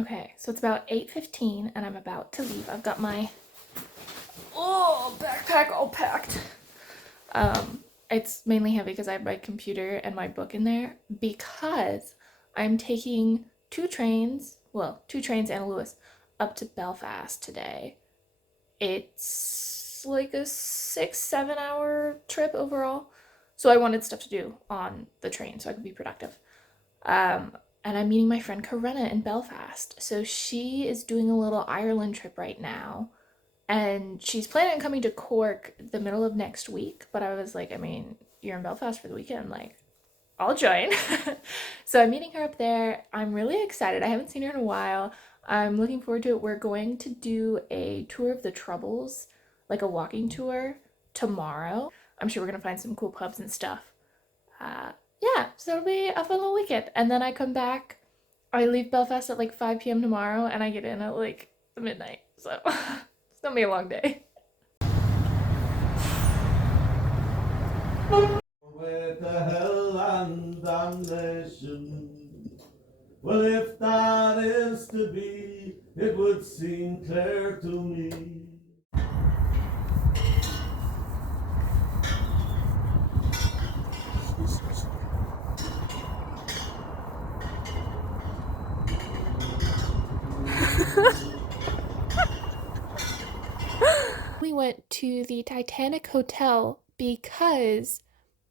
Okay, so it's about 8:15 and I'm about to leave. I've got my backpack all packed. It's mainly heavy because I have my computer and my book in there because I'm taking two trains and a Lewis up to Belfast today. It's like a 6, 7 hour trip overall. So I wanted stuff to do on the train so I could be productive. Um, and I'm meeting my friend Corinna in Belfast. So she is doing a little Ireland trip right now. And she's planning on coming to Cork the middle of next week. But I was like, I mean, you're in Belfast for the weekend. Like, I'll join. So I'm meeting her up there. I'm really excited. I haven't seen her in a while. I'm looking forward to it. We're going to do a tour of the Troubles, like a walking tour tomorrow. I'm sure we're going to find some cool pubs and stuff. Uh, yeah, so it'll be a fun little weekend. And then I come back. I leave Belfast at like 5 p.m. tomorrow and I get in at like midnight. So it's gonna be a long day. With the hell and damnation. Well, if that is to be, it would seem clear to me. We went to the Titanic Hotel because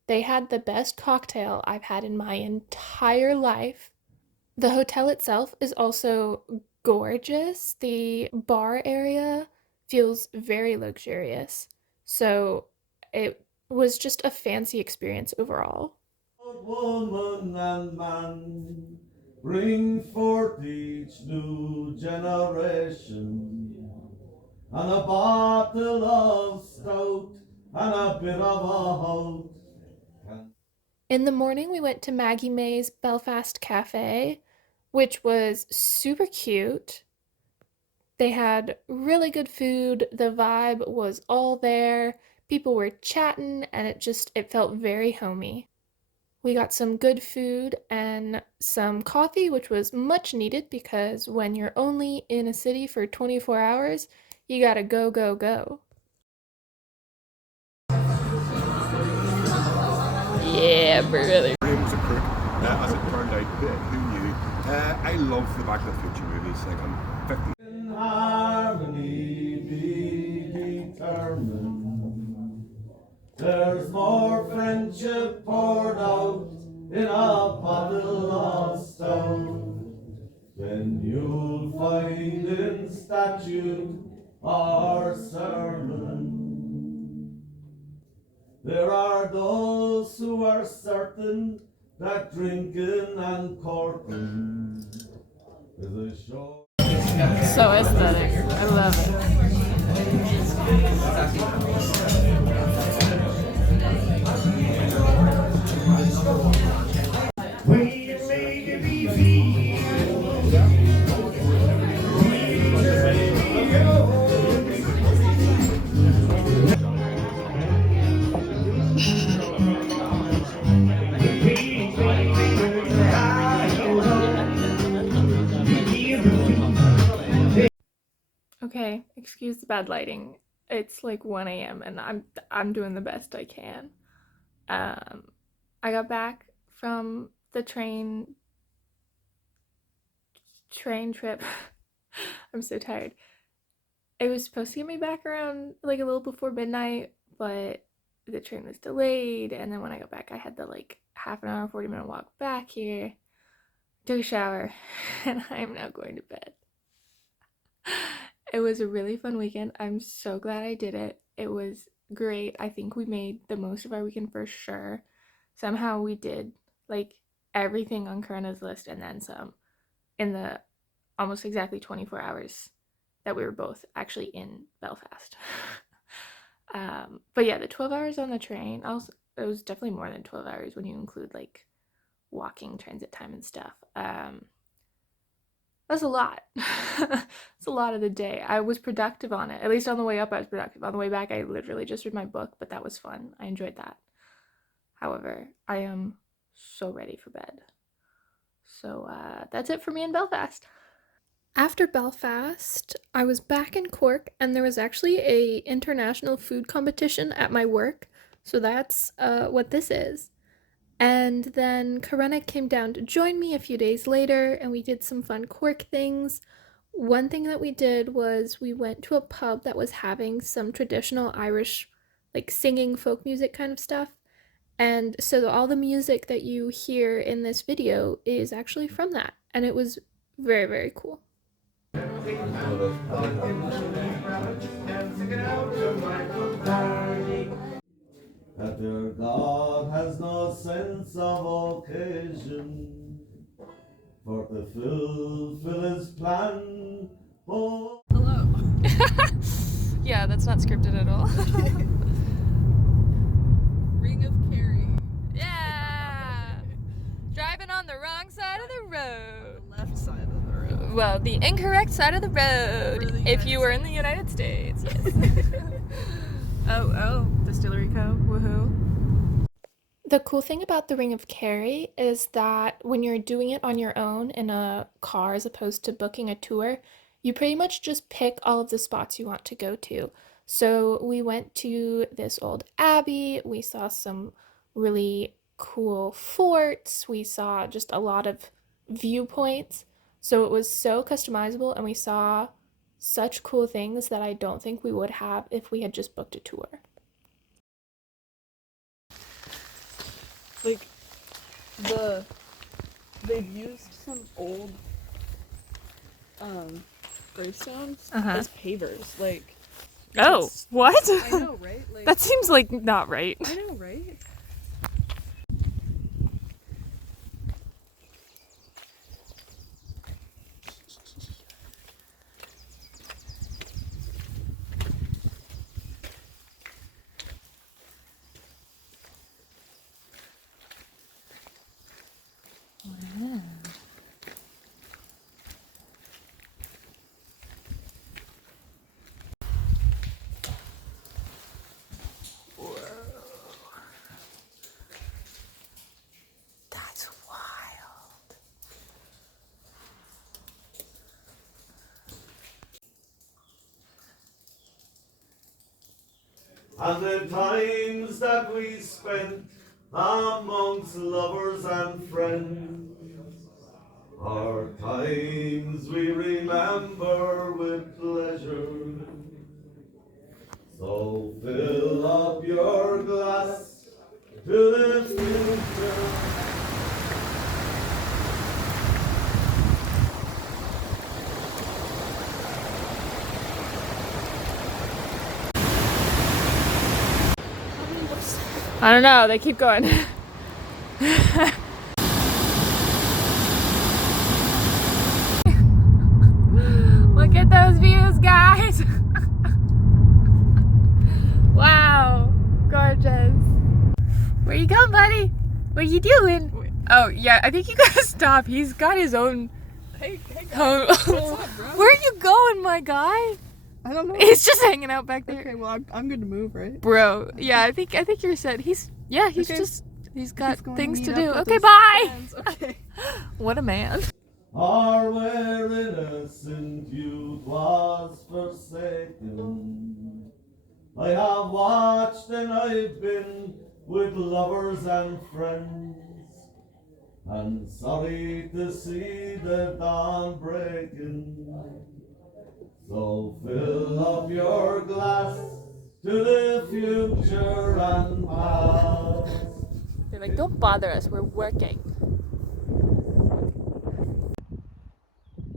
they had the best cocktail I've had in my entire life. The hotel itself is also gorgeous. The bar area feels very luxurious. So it was just a fancy experience overall. Woman and man bring forth each new generation, and a bottle of stout and a bit of a hout. In the morning, we went to Maggie May's Belfast Cafe, which was super cute. They had really good food. The vibe was all there. People were chatting and it felt very homey. We got some good food and some coffee, which was much needed because when you're only in a city for 24 hours, you gotta go, go, go. Yeah, brother. Graham was a crook, as it turned out. Who knew? I love the Back to the Future movies. Like I'm 50. In harmony be determined. There's more friendship poured out in a bottle of stout than you'll find in statute or sermon. There are those who are certain that drinking and corking is a show. So aesthetic. I love Okay, excuse the bad lighting. It's like 1 a.m. and I'm doing the best I can. Um, I got back from the train trip. I'm so tired. It was supposed to get me back around like a little before midnight, but the train was delayed. And then when I got back, I had the like half an hour, 40-minute walk back here, took a shower, and I am now going to bed. It was a really fun weekend. I'm so glad I did it. It was great. I think we made the most of our weekend for sure. Somehow we did like everything on Karina's list and then some in the almost exactly 24 hours that we were both actually in Belfast. But yeah, the 12 hours on the train, also, it was definitely more than 12 hours when you include like walking, transit time, and stuff. That's a lot. It's a lot of the day. I was productive on it. At least on the way up, I was productive. On the way back, I literally just read my book, but that was fun. I enjoyed that. However, I am so ready for bed. So that's it for me in Belfast. After Belfast, I was back in Cork and there was actually a international food competition at my work. So that's what this is. And then Karenna came down to join me a few days later and we did some fun Cork things. One thing that we did was we went to a pub that was having some traditional Irish, like singing folk music kind of stuff. And so all the music that you hear in this video is actually from that. And it was very, very cool. That their God has no sense of occasion for to fulfill his plan. Oh. Hello. Yeah, that's not scripted at all. Ring of Kerry. Yeah! Driving on the wrong side of the road. The left side of the road. Well, the incorrect side of the road. For the If United you were in the United States, yes. Oh, Distillery Co. Woohoo. The cool thing about the Ring of Kerry is that when you're doing it on your own in a car as opposed to booking a tour, you pretty much just pick all of the spots you want to go to. So we went to this old abbey, we saw some really cool forts, we saw just a lot of viewpoints. So it was so customizable and we saw such cool things that I don't think we would have if we had just booked a tour. Like, they've used some old, gravestones as pavers. Like, Oh, it's- what? I know, right? Like, That seems like not right. I know, right? That's wild. And the times that we spent amongst lovers and friends are times we remember with pleasure. So fill up your glass to the future. I don't know, they keep going. Look at those views, guys. Wow, gorgeous. Where you going, buddy? What are you doing? Wait. Oh, yeah, I think you gotta stop. He's got his own. Hey, Oh, what's up, bro? where are you going, my guy? I don't know. He's just hanging out back there. Okay, well, I'm good to move, right? Bro, yeah, I think you're set. He's Okay. he's got He's going things meet to up do. with Okay, his bye. friends. Okay. What a man. Or where innocent youth was forsaken. I have watched and I've been with lovers and friends, and sorry to see the dawn breaking. So fill up your glass to the future and past. They're like, don't bother us, we're working.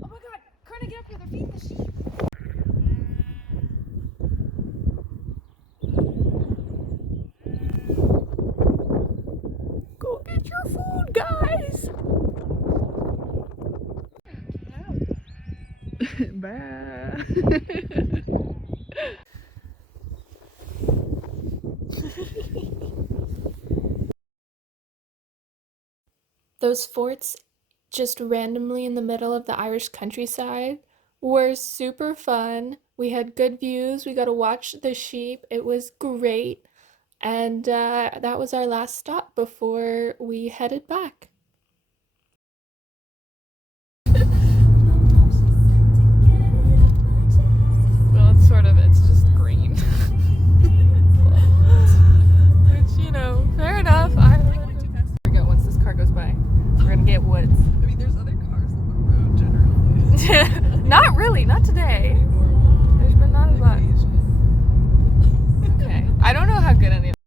Oh my god, Kerna, get up here, they're feeding the sheep. Go get your food, guys. Bye. Those forts just randomly in the middle of the Irish countryside were super fun. We had good views. We got to watch the sheep. It was great. And that was our last stop before we headed back. by. We're gonna get woods. I mean, there's other cars on the road generally. Not really, not today.